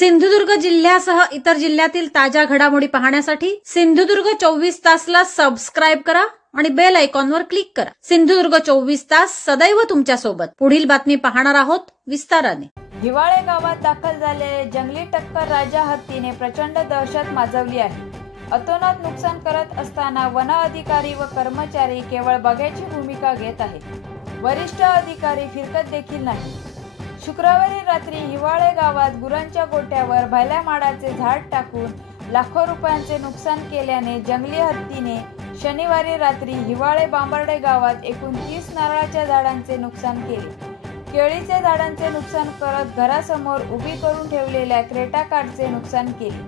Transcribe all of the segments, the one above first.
सिंधुदुर्ग जिल्ह्यासह इतर जिल्ह्यातील ताज्या घडामोडी पाहण्यासाठी सिंधुदुर्ग 24 तासला सबस्क्राइब करा आणि बेल आयकॉनवर क्लिक करा। सिंधुदुर्ग 24 तास सदैव तुमच्या सोबत। पुढील बातमी पाहणार आहोत विस्ताराने। हिवाळे गावात दाखल झालेले जंगली टक्कर राजा हत्तीने प्रचंड दहशत माजवली आहे। अतोनात नुकसान करत असताना वन अधिकारी व कर्मचारी केवळ बघ्याची भूमिका घेत आहेत। वरिष्ठ अधिकारी फिरकत देखील नाही। शुक्रवारी रात्री हिवाळे गावात गुरांच्या गोट्यावर भल्या माडाचे झाड टाकून लाखो रुपयांचे नुकसान केल्याने जंगली हत्तीने शनिवारी रात्री हिवाळे बांबर्डे गावात एकूण 30 नारळाच्या झाडांचे नुकसान केले। केळीच्या झाडांचे नुकसान करत घरासमोर उभी करून ठेवलेल्या क्रेटा कारचे नुकसान केले,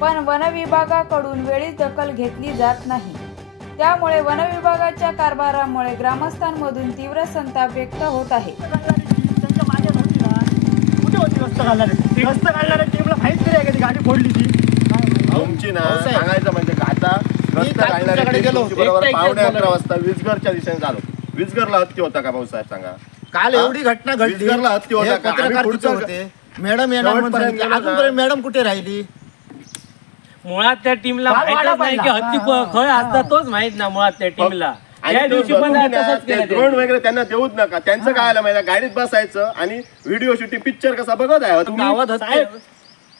पण वन विभागाकडून वेळीच दखल घेतली जात नाही। त्यामुळे वन विभागाच्या कारभारामुळे ग्रामस्थांमधून तीव्र संताप व्यक्त होत आहे। रस्ता काढणाऱ्या टीमला माहिती आहे का ती गाडी फोडली ती तुमची ना सांगायचं म्हणजे का आता रस्ता काढणाऱ्या टीमची बरोबर 11:15 वाजता विजगरच्या दिशेने झालो। विजगरला हत्ती होता का भाऊसाहेब सांगा? काल एवढी घटना घडली, विजगरला हत्ती होता का? पत्रकार तिथे होते, मॅडम येणार म्हणून अजूनपर्यंत मॅडम कुठे राहिली? मुळात त्या टीमला माहितच नाही की हत्ती खय असता तोच माहित ना मुळात त्या टीमला। त्या दिवशी पण तसंच केलं। ड्रोन वगैरे त्यांना देऊच नका। त्यांचं काय आलं माहिती, गाडीत बसायचं आणि व्हिडिओ शूटिंग पिक्चर कसा बघत आहे गावात साहेब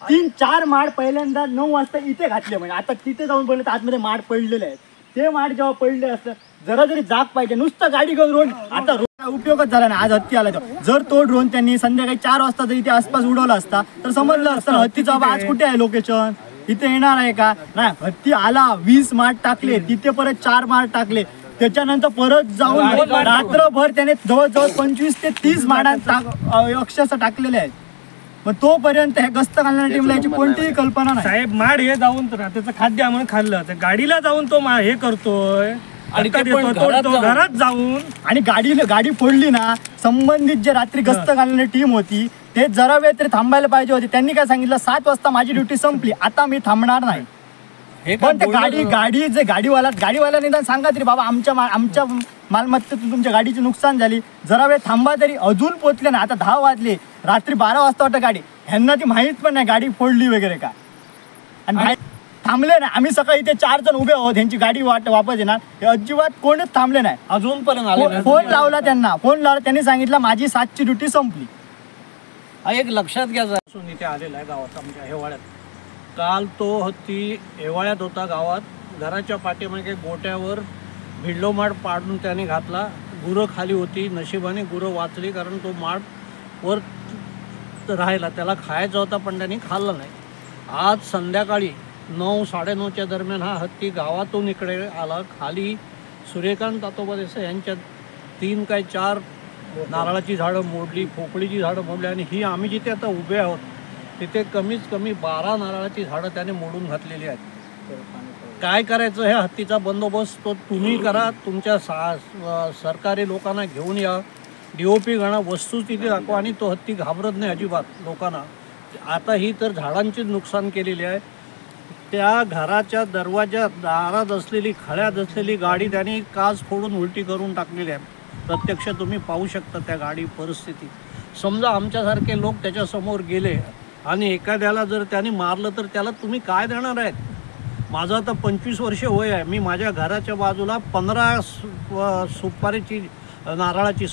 3-4 माड पहिल्यांदा 9 वाजता इथे घातले, म्हणजे आता तिथे जाऊन पडले तर आतमध्ये माड पडलेले आहेत। ते माड जेव्हा पडले असतं जरा जरी जाग पाहिजे, नुसतं गाडी घेऊन ड्रोन आता उपयोगच झाला ना। आज हत्ती आला जर तो ड्रोन त्यांनी संध्याकाळी 4 वाजता जर इथे आसपास उडवला असता तर समजलं असतं हत्तीचा आज कुठे आहे, लोकेशन इथे येणार आहे का नाही। हत्ती आला, 20 माड टाकले, तिथे परत 4 माड टाकले, त्याच्यानंतर परत जाऊन रात्रभर त्याने जवळजवळ 25 ते 30 माडांचा अक्षरशः टाकलेले आहेत। मग तोपर्यंत हे गस्त घालणाऱ्या टीमला याची कोणतीही कल्पना नाही। साहेब माड हे जाऊन त्याचं खाद्य आम्हाला खाल्लं, तर गाडीला जाऊन तो हे करतोय आणि घरात जाऊन आणि गाडी फोडली ना। संबंधित जे रात्री गस्त घालणारी टीम होती ते जरा वेळ तरी थांबायला पाहिजे होते। त्यांनी काय सांगितलं, 7 वाजता माझी ड्युटी संपली, आता मी थांबणार नाही। पण ते गाडीवाला निदान सांगा तरी बाबा आमच्या मालमत्तेतून तुमच्या गाडीची नुकसान झाली, जरा वेळ थांबा तरी। अजून पोचले ना, आता 10 वाजले, रात्री 12 वाजता वाटतं गाडी, ह्यांना ती माहीत पण नाही गाडी फोडली वगैरे का। आणि थांबले ना, आम्ही सकाळी इथे 4 जण उभे आहोत, ह्यांची गाडी वापस येणार, हे अजिबात कोणीच थांबले नाही अजूनपर्यंत। फोन लावला त्यांना, त्यांनी सांगितलं माझी 7ची ड्युटी संपली। एक लक्षात घ्यायचं, इथे आलेला आहे गावात आमच्या हेवाळ्यात। काल तो हत्ती हेवाळ्यात होता गावात, घराच्या पाठीमागे गोट्यावर भिडलो माड पाडून त्याने घातला। गुरं खाली होती, नशिबाने गुरं वाचली, कारण तो माड वर राहिला, त्याला खायचा होता पण त्यांनी खाल्ला नाही। आज संध्याकाळी 9-9:30च्या दरम्यान हा हत्ती गावातून इकडे आला। खाली सूर्यकांत तातोबा देसाई यांच्या 3 काय 4 नारळाची झाडं मोडली, पोकळीची झाडं मोडली, आणि ही आम्ही जिथे आता उभे आहोत तिथे कमीत कमी 12 नारळाची झाडं त्याने मोडून घातलेली आहेत। काय करायचं, ह्या हत्तीचा बंदोबस्त तो तुम्ही करा, तुमच्या सरकारी लोकांना घेऊन या, DOP गणा, वस्तुस्थिती दाखवा, आणि तो हत्ती घाबरत नाही अजिबात लोकांना। आता ही तर झाडांचीच नुकसान केलेली आहे। त्या घराच्या दरवाजा दारात असलेली, खळ्यात असलेली गाडी त्याने काच फोडून उलटी करून टाकलेली आहे। प्रत्यक्ष तुम्ही पाहू शकता त्या गाडी परिस्थिती। समजा आमच्यासारखे लोक त्याच्यासमोर गेले आणि एखाद्याला जर त्याने मारलं तर त्याला तुम्ही काय देणार आहेत? माझं आता 25 वर्ष वय आहे, मी माझ्या घराच्या बाजूला 15 सुपारीची नारळाची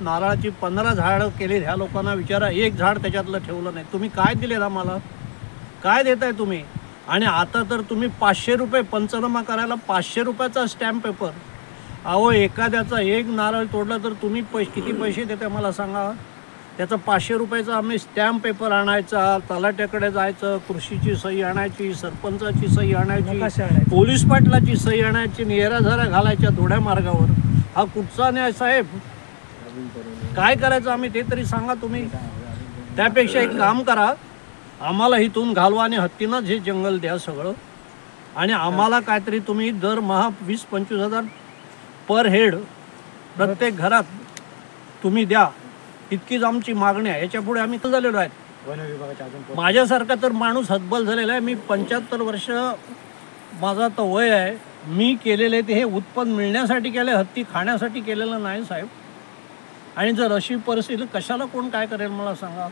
नारळाची 15 झाडं केली। ह्या लोकांना विचारा, एक झाड त्याच्यातलं ठेवलं नाही। तुम्ही काय दिलेत आम्हाला? काय देताय तुम्ही? आणि आता तर तुम्ही 500 रुपये पंचनामा करायला 500 रुपयाचा स्टॅम्प पेपर। अहो, एखाद्याचा एक नारळ तोडला तर तुम्ही किती पैसे देताय मला सांगा? त्याचा 500 रुपयाचा आम्ही स्टॅम्प पेपर आणायचा, तलाट्याकडे जायचं, कृषीची सही आणायची, सरपंचाची सही आणायची, पोलीस पाटलाची सही आणायची, येऱ्याझाऱ्या घालायच्या धोड्या मार्गावर। हा कुठचा न्याय साहेब? काय करायचं आम्ही ते तरी सांगा तुम्ही। त्यापेक्षा एक काम करा, आम्हाला इथून घालवा आणि हत्तीनंच हे जंगल द्या सगळं, आणि आम्हाला काहीतरी तुम्ही दरमहा 20-25 हजार पर हेड प्रत्येक घरात तुम्ही द्या, इतकीच आमची मागणी आहे। याच्या पुढे आम्ही झालेलो आहे। माझ्यासारखा तर माणूस हतबल झालेला आहे। मी 75 वर्ष माझा तर वय आहे। मी केलेले ते हे उत्पन्न मिळण्यासाठी केले, हत्ती खाण्यासाठी केलेलं नाही साहेब। आणि जर अशी परिस्थिती कशाला कोण काय करेल मला सांगा?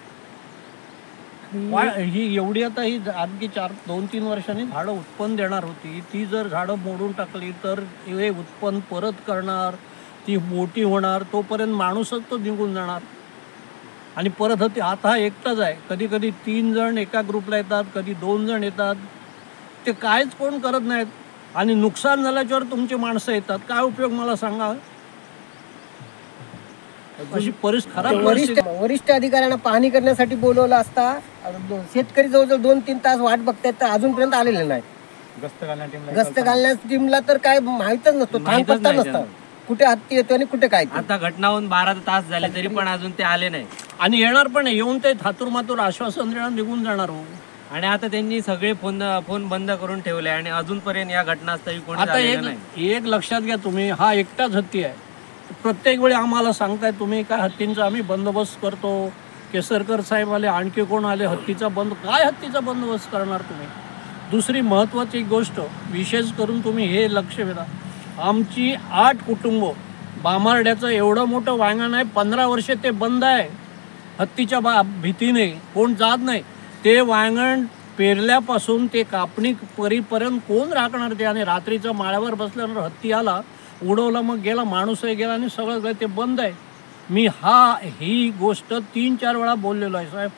ही एवढी आता ही आणखी 2-3 वर्षांनी झाडं उत्पन्न देणार होती, ती जर झाडं मोडून टाकली तर हे उत्पन्न परत करणार, ती मोठी होणार, तोपर्यंत माणूसच तो निघून जाणार. आणि परत होती. आता हा एकटाच आहे, कधी कधी 3 जण एका ग्रुपला येतात, कधी 2 जण येतात, ते काहीच कोण करत नाहीत. आणि नुकसान झाल्याच्यावर तुमची माणसं येतात, काय उपयोग मला सांगा. अशी खराब वरिष्ठ अधिकाऱ्यांना पाहणी करण्यासाठी बोलवलं असता शेतकरी जवळजवळ 2-3 तास वाट बघतायत, तर अजूनपर्यंत आलेले नाही. गस्त घालण्याच्या टीमला तर काय माहितच नसतो, पत्ता नसतं कुठे हत्ती येतो आणि कुठे काय. आता घटना होऊन 12 तास झाले तरी पण अजून ते आले नाही आणि येणार पण नाही. येऊन ते थातूर मातूर आश्वासन देणार निघून जाणार. आणि आता त्यांनी सगळे फोन बंद करून ठेवले आणि अजूनपर्यंत या घटनास्थळी कोणी आता आलेलं नाही. एक लक्षात घ्या तुम्ही, हा एकटाच हत्ती आहे. प्रत्येक वेळी आम्हाला सांगताय तुम्ही काय हत्तींचा आम्ही बंदोबस्त करतो, केसरकर साहेब आले, आणखी कोण आले, हत्तीचा काय हत्तीचा बंदोबस्त करणार तुम्ही. दुसरी महत्वाची गोष्ट विशेष करून तुम्ही हे लक्ष द्या, आमची 8 कुटुंब बामारड्याचं एवढं मोठं वांगण आहे, 15 वर्षे ते बंद आहे हत्तीच्या भीतीने, कोण जात नाही. ते वांगण पेरल्यापासून ते कापणी करीपर्यंत कोण राखणार ते. आणि रात्रीच्या माळ्यावर बसल्यानंतर हत्ती आला, उडवला, मग गेला, माणूसही गेला आणि सगळं ते बंद आहे. मी ही गोष्ट 3-4 वेळा बोललेलो आहे साहेब.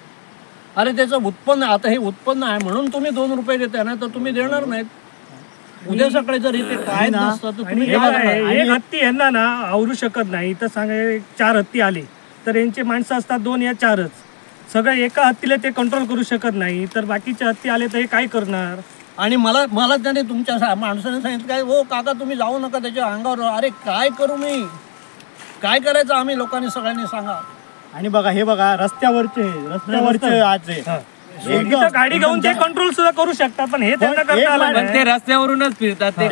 अरे त्याचं उत्पन्न, आता हे उत्पन्न आहे म्हणून तुम्ही 2 रुपये देताय ना, तर तुम्ही देणार नाहीत. उद्या सकाळी जर इथे काय नसतं तर तुम्ही एक हत्ती यांना ना आवरू शकत नाही. तर सांगा 4 हत्ती आले तर यांचे माणसं असतात 2 या 4च. सगळं एका हत्तीला ते कंट्रोल करू शकत नाही, तर बाकीचे हत्ती आले तर हे काय करणार. आणि मला त्याने तुमच्या माणसाने सांगितलं काय, हो काका तुम्ही जाऊ नका त्याच्या अंगावर. अरे काय करू मी, काय करायचं आम्ही लोकांनी सगळ्यांनी सांगा. आणि बघा हे बघा रस्त्यावरचे आज गाडी घेऊन ते कंट्रोल सुद्धा करू शकतात, पण हे त्यांना करता आलं नाही. ते रस्त्यावरूनच फिरतात, ते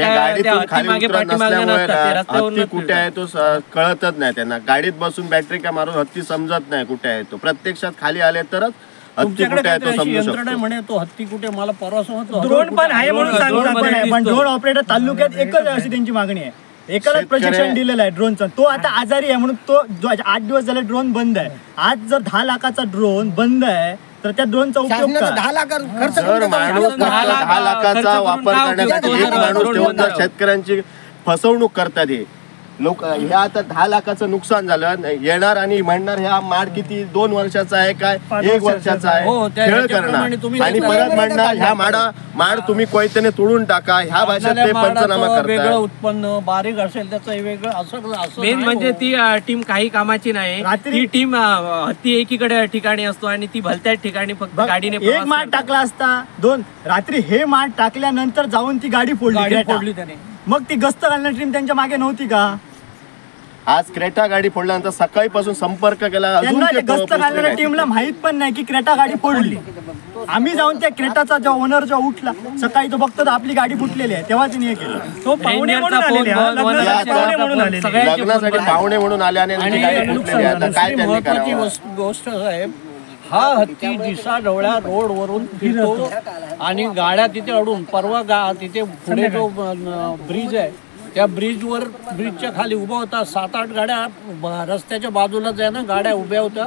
मागे पाठीमागे नसतात, ते रस्त्यावरूनच कुठे आहे तो कळतच नाही त्यांना. गाडीत बसून बॅटरी का मारून हत्ती समजत नाही कुठे आहे तो. प्रत्यक्षात खाली आले तरच हत्ती कुठे आहे तो समजू शकतो. म्हणे तो हत्ती कुठे, मला परवा समजतो ड्रोन पण आहे म्हणून सांगतात, पण ड्रोन ऑपरेटर तालुक्यात एकच अशी त्यांची मागणी आहे, एकच प्रशिक्षण दिलेलं आहे ड्रोनचं. तो आता आजारी आहे म्हणून तो 8 दिवस झाले ड्रोन बंद आहे. आज जर 10 लाखाचा ड्रोन बंद आहे तर त्या ड्रोनचा उपयोग 10 लाख खर्च जर माणूस 10 लाखाचा वापर करण्यासाठी एक माणूस ठेवून जर शेतकऱ्यांची फसवणूक करतात हे लोक. हे आता 10 लाखाचं नुकसान झालं, येणार आणि म्हणणार ह्या माड किती 2 वर्षाचा आहे काय 1 वर्षाचा आहे, खेळ करणार आणि परत म्हणणार ह्या माड तुम्ही कोयत्याने तोडून टाका. ह्या भाषेत ते पंचनामा करतात. वेगळं उत्पन्न बारीक असेल त्याचं वेगळं असं मेन म्हणजे ती टीम काही कामाची नाही. ती टीम हत्ती एकीकडे ठिकाणी असतो आणि ती भलत्या ठिकाणी फक्त गाडीने एक माड टाकला असता 2 रात्री, हे माड टाकल्यानंतर जाऊन ती गाडी फोडली त्याने. मग ती गस्त घालण्याची टीम त्यांच्या मागे नव्हती का. आज क्रेटा गाडी फोडल्यानंतर सकाळीपासून संपर्क केला, त्यांना गस्त घालणाऱ्या टीमला माहित पण नाही की क्रेटा गाडी फोडली. आम्ही जाऊन त्या क्रेटाचा जो ओनर जो उठला सकाळी, तो बघतो आपली गाडी फुटलेली आहे, तेव्हा तिने हे केलं. तो पाहुणे म्हणून आलेले, लग्नासाठी पाहुणे म्हणून आले आणि गाडी फुटलेली. आता काय त्यांनी करावं. गोष्ट साहेब, हा हत्ती दिसा ढवळ्या रोडवरून फिरतो आणि गाड्या तिथे अडून, परवा तिथे पुढे जो ब्रिज आहे त्या ब्रिजच्या खाली उभा होता. 7-8 गाड्या रस्त्याच्या बाजूलाच आहे ना, गाड्या उभ्या होत्या,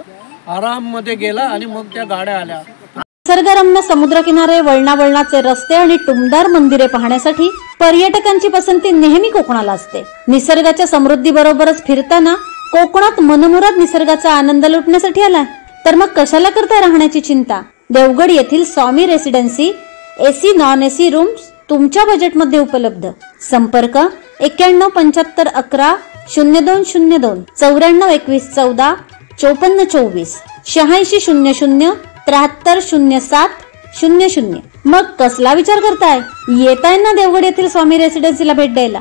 आराम मध्ये गेला आणि मग त्या गाड्या आल्या. निसर्गरम्य समुद्रकिनारे, वळणावळणाचे रस्ते आणि टुमदार मंदिरे पाहण्यासाठी पर्यटकांची पसंती नेहमी कोकणाला असते. निसर्गाच्या समृद्धीबरोबरच फिरताना कोकणात मनमुराद निसर्गाचा आनंद लुटण्यासाठी आला तर मग कशाला करता राहण्याची चिंता. देवगड येथील Swami residency AC non AC rooms तुमच्या बजेटमध्ये उपलब्ध. संपर्क 917511 0202 942114 5424 8600 730700. मग कसला विचार करताय, येताय ना देवगड येथील स्वामी रेसिडेन्सीला भेट द्यायला.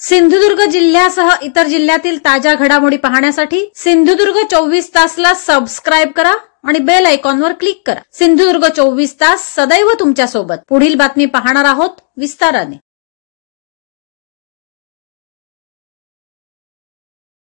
सिंधुदुर्ग जिल्ह्यासह इतर जिल्ह्यातील ताज्या घडामोडी पाहण्यासाठी सिंधुदुर्ग 24 तासला सबस्क्राईब करा आणि बेल आयकॉनवर क्लिक करा. सिंधुदुर्ग 24 तास सदैव तुमच्या सोबत. पुढील बातमी पाहणार आहोत विस्ताराने.